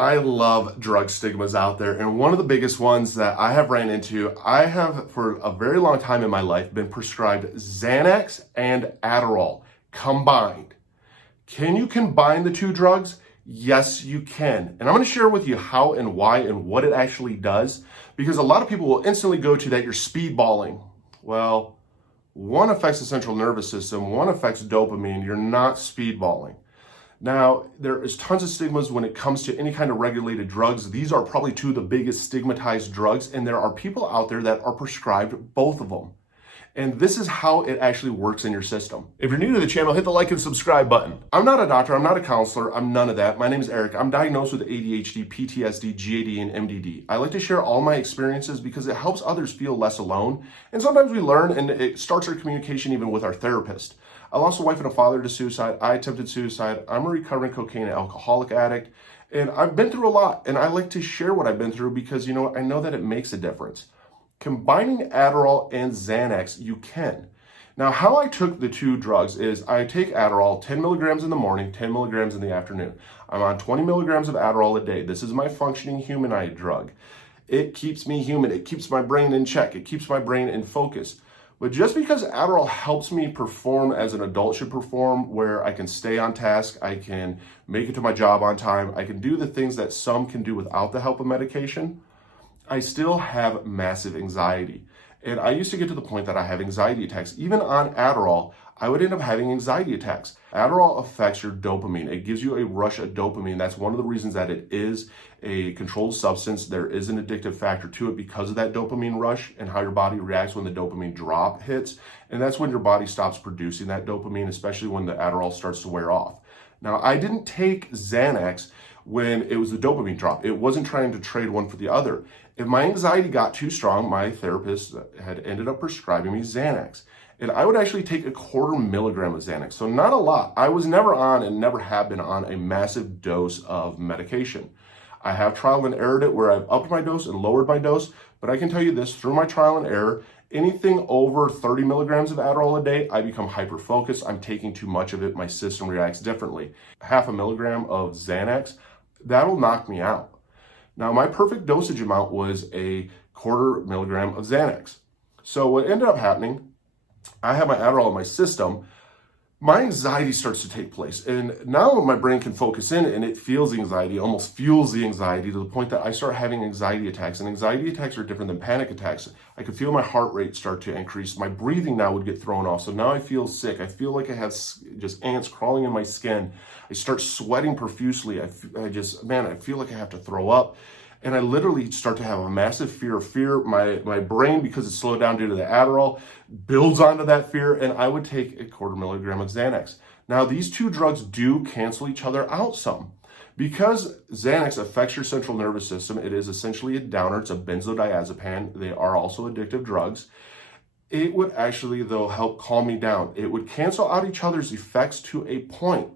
I love drug stigmas out there, and one of the biggest ones that I have ran into, I have for a very long time in my life been prescribed Xanax and Adderall combined. Can you combine the two drugs? Yes, you can. And I'm going to share with you how and why and what it actually does, because a lot of people will instantly go to that you're speedballing. Well, one affects the central nervous system, one affects dopamine. You're not speedballing. Now, there is tons of stigmas when it comes to any kind of regulated drugs. These are probably two of the biggest stigmatized drugs, and there are people out there that are prescribed both of them. And this is how it actually works in your system. If you're new to the channel, hit the like and subscribe button. I'm not a doctor, I'm not a counselor, I'm none of that. My name is Eric. I'm diagnosed with ADHD, PTSD, GAD, and MDD. I like to share all my experiences because it helps others feel less alone. And sometimes we learn, and it starts our communication even with our therapist. I lost a wife and a father to suicide. I attempted suicide. I'm a recovering cocaine and alcoholic addict. And I've been through a lot, and I like to share what I've been through because, I know that it makes a difference. Combining Adderall and Xanax, you can. Now, how I took the two drugs is I take Adderall 10 milligrams in the morning, 10 milligrams in the afternoon. I'm on 20 milligrams of Adderall a day. This is my functioning humanoid drug. It keeps me human. It keeps my brain in check. It keeps my brain in focus. But just because Adderall helps me perform as an adult should perform, where I can stay on task, I can make it to my job on time, I can do the things that some can do without the help of medication, I still have massive anxiety. And I used to get to the point that I have anxiety attacks. Even on Adderall, I would end up having anxiety attacks. Adderall affects your dopamine. It gives you a rush of dopamine. That's one of the reasons that it is a controlled substance. There is an addictive factor to it because of that dopamine rush and how your body reacts when the dopamine drop hits. And that's when your body stops producing that dopamine, especially when the Adderall starts to wear off. Now, I didn't take Xanax when it was the dopamine drop. It wasn't trying to trade one for the other. If my anxiety got too strong, my therapist had ended up prescribing me Xanax. And I would actually take a 1/4 milligram of Xanax. So not a lot. I was never on and never have been on a massive dose of medication. I have trial and errored it where I've upped my dose and lowered my dose. But I can tell you this, through my trial and error, anything over 30 milligrams of Adderall a day, I become hyper-focused. I'm taking too much of it. My system reacts differently. 1/2 milligram of Xanax, that'll knock me out. Now, my perfect dosage amount was a 1/4 milligram of Xanax. So what ended up happening, I have my Adderall in my system, my anxiety starts to take place. And now my brain can focus in and it feels the anxiety, almost fuels the anxiety to the point that I start having anxiety attacks. And anxiety attacks are different than panic attacks. I could feel my heart rate start to increase. My breathing now would get thrown off. So now I feel sick. I feel like I have just ants crawling in my skin. I start sweating profusely. I feel like I have to throw up. And I literally start to have a massive fear. My brain, because it's slowed down due to the Adderall, builds onto that fear, and I would take a 1/4 milligram of Xanax. Now, these two drugs do cancel each other out some. Because Xanax affects your central nervous system, it is essentially a downer. It's a benzodiazepam. They are also addictive drugs. It would actually, though, help calm me down. It would cancel out each other's effects to a point.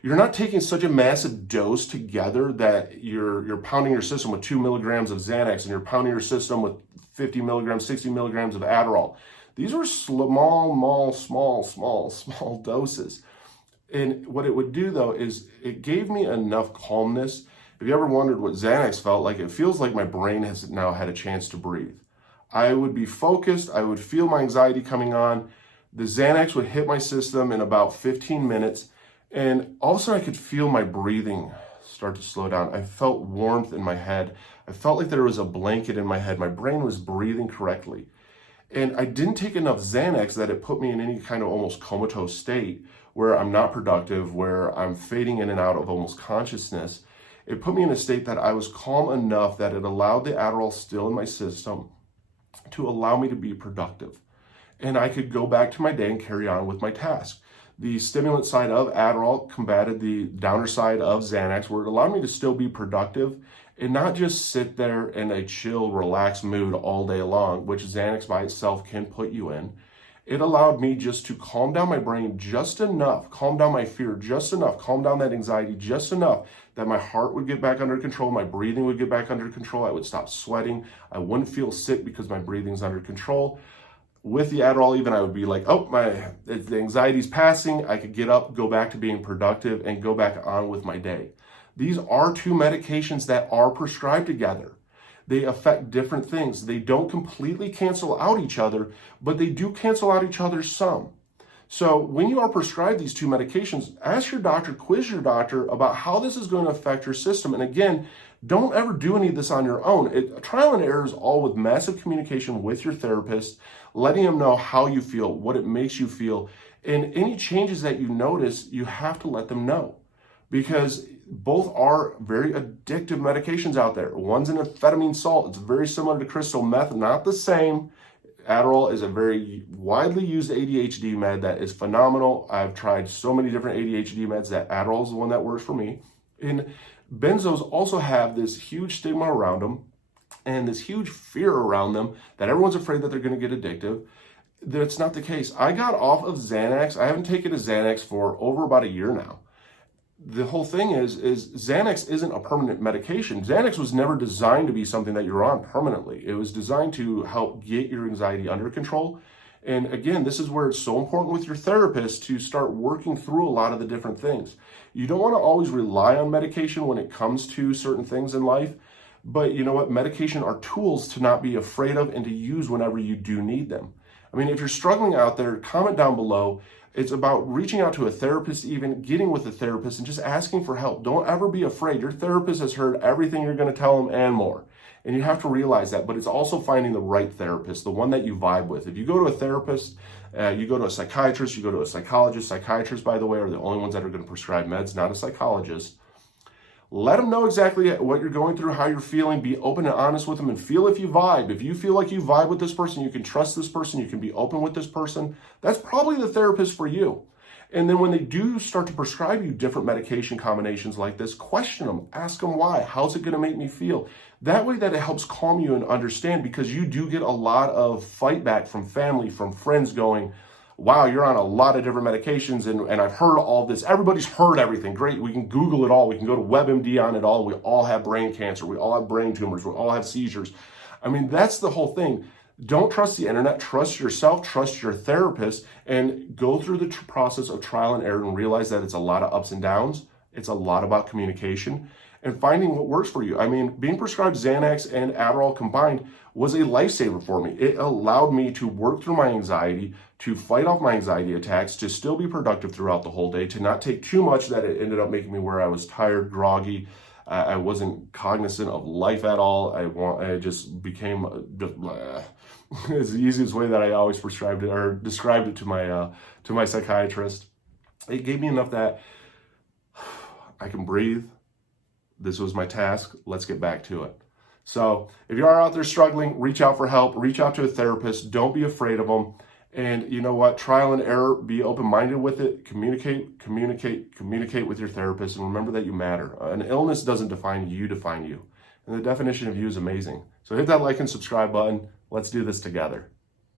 You're not taking such a massive dose together that you're pounding your system with 2 milligrams of Xanax and you're pounding your system with 50 milligrams, 60 milligrams of Adderall. These were small doses. And what it would do, though, is it gave me enough calmness. If you ever wondered what Xanax felt like, it feels like my brain has now had a chance to breathe. I would be focused. I would feel my anxiety coming on. The Xanax would hit my system in about 15 minutes. And also I could feel my breathing start to slow down. I felt warmth in my head. I felt like there was a blanket in my head. My brain was breathing correctly. And I didn't take enough Xanax that it put me in any kind of almost comatose state where I'm not productive, where I'm fading in and out of almost consciousness. It put me in a state that I was calm enough that it allowed the Adderall still in my system to allow me to be productive. And I could go back to my day and carry on with my task. The stimulant side of Adderall combated the downer side of Xanax, where it allowed me to still be productive and not just sit there in a chill, relaxed mood all day long, which Xanax by itself can put you in. It allowed me just to calm down my brain just enough, calm down my fear just enough, calm down that anxiety just enough that my heart would get back under control, my breathing would get back under control, I would stop sweating, I wouldn't feel sick because my breathing's under control. With the Adderall even, I would be like, the anxiety's passing. I could get up, go back to being productive, and go back on with my day. These are two medications that are prescribed together. They affect different things. They don't completely cancel out each other, but they do cancel out each other some. So when you are prescribed these two medications, ask your doctor, quiz your doctor about how this is going to affect your system. And again, don't ever do any of this on your own. Trial and error is all with massive communication with your therapist, letting them know how you feel, what it makes you feel. And any changes that you notice, you have to let them know, because both are very addictive medications out there. One's an amphetamine salt. It's very similar to crystal meth, not the same. Adderall is a very widely used ADHD med that is phenomenal. I've tried so many different ADHD meds that Adderall is the one that works for me. And benzos also have this huge stigma around them and this huge fear around them that everyone's afraid that they're going to get addictive. That's not the case. I got off of Xanax. I haven't taken a Xanax for over about a year now. The whole thing is Xanax isn't a permanent medication. Xanax was never designed to be something that you're on permanently. It was designed to help get your anxiety under control. And again, this is where it's so important with your therapist to start working through a lot of the different things. You don't want to always rely on medication when it comes to certain things in life, but you know what? Medication are tools to not be afraid of and to use whenever you do need them. I mean, if you're struggling out there, comment down below. It's about reaching out to a therapist, even getting with a therapist and just asking for help. Don't ever be afraid. Your therapist has heard everything you're going to tell them and more. And you have to realize that, but it's also finding the right therapist, the one that you vibe with. If you go to a therapist, you go to a psychiatrist, you go to a psychologist. Psychiatrists, by the way, are the only ones that are going to prescribe meds, not a psychologist. Let them know exactly what you're going through, how you're feeling. Be open and honest with them and feel if you vibe. If you feel like you vibe with this person, you can trust this person, you can be open with this person, that's probably the therapist for you. And then when they do start to prescribe you different medication combinations like this, question them, ask them why, how's it going to make me feel? That way that it helps calm you and understand, because you do get a lot of fight back from family, from friends going, wow, you're on a lot of different medications, and I've heard all this. Everybody's heard everything. Great, we can Google it all. We can go to WebMD on it all. We all have brain cancer. We all have brain tumors. We all have seizures. I mean, that's the whole thing. Don't trust the internet. Trust yourself. Trust your therapist, and go through the process of trial and error and realize that it's a lot of ups and downs. It's a lot about communication and finding what works for you. I mean, being prescribed Xanax and Adderall combined was a lifesaver for me. It allowed me to work through my anxiety, to fight off my anxiety attacks, to still be productive throughout the whole day, to not take too much that it ended up making me where I was tired, groggy. I wasn't cognizant of life at all. I just became it's the easiest way that I always prescribed it or described it to my psychiatrist. It gave me enough that I can breathe. This was my task. Let's get back to it. So if you are out there struggling, reach out for help, reach out to a therapist. Don't be afraid of them. And you know what? Trial and error, be open-minded with it. Communicate with your therapist. And remember that you matter. An illness doesn't define you, define you. And the definition of you is amazing. So hit that like and subscribe button. Let's do this together.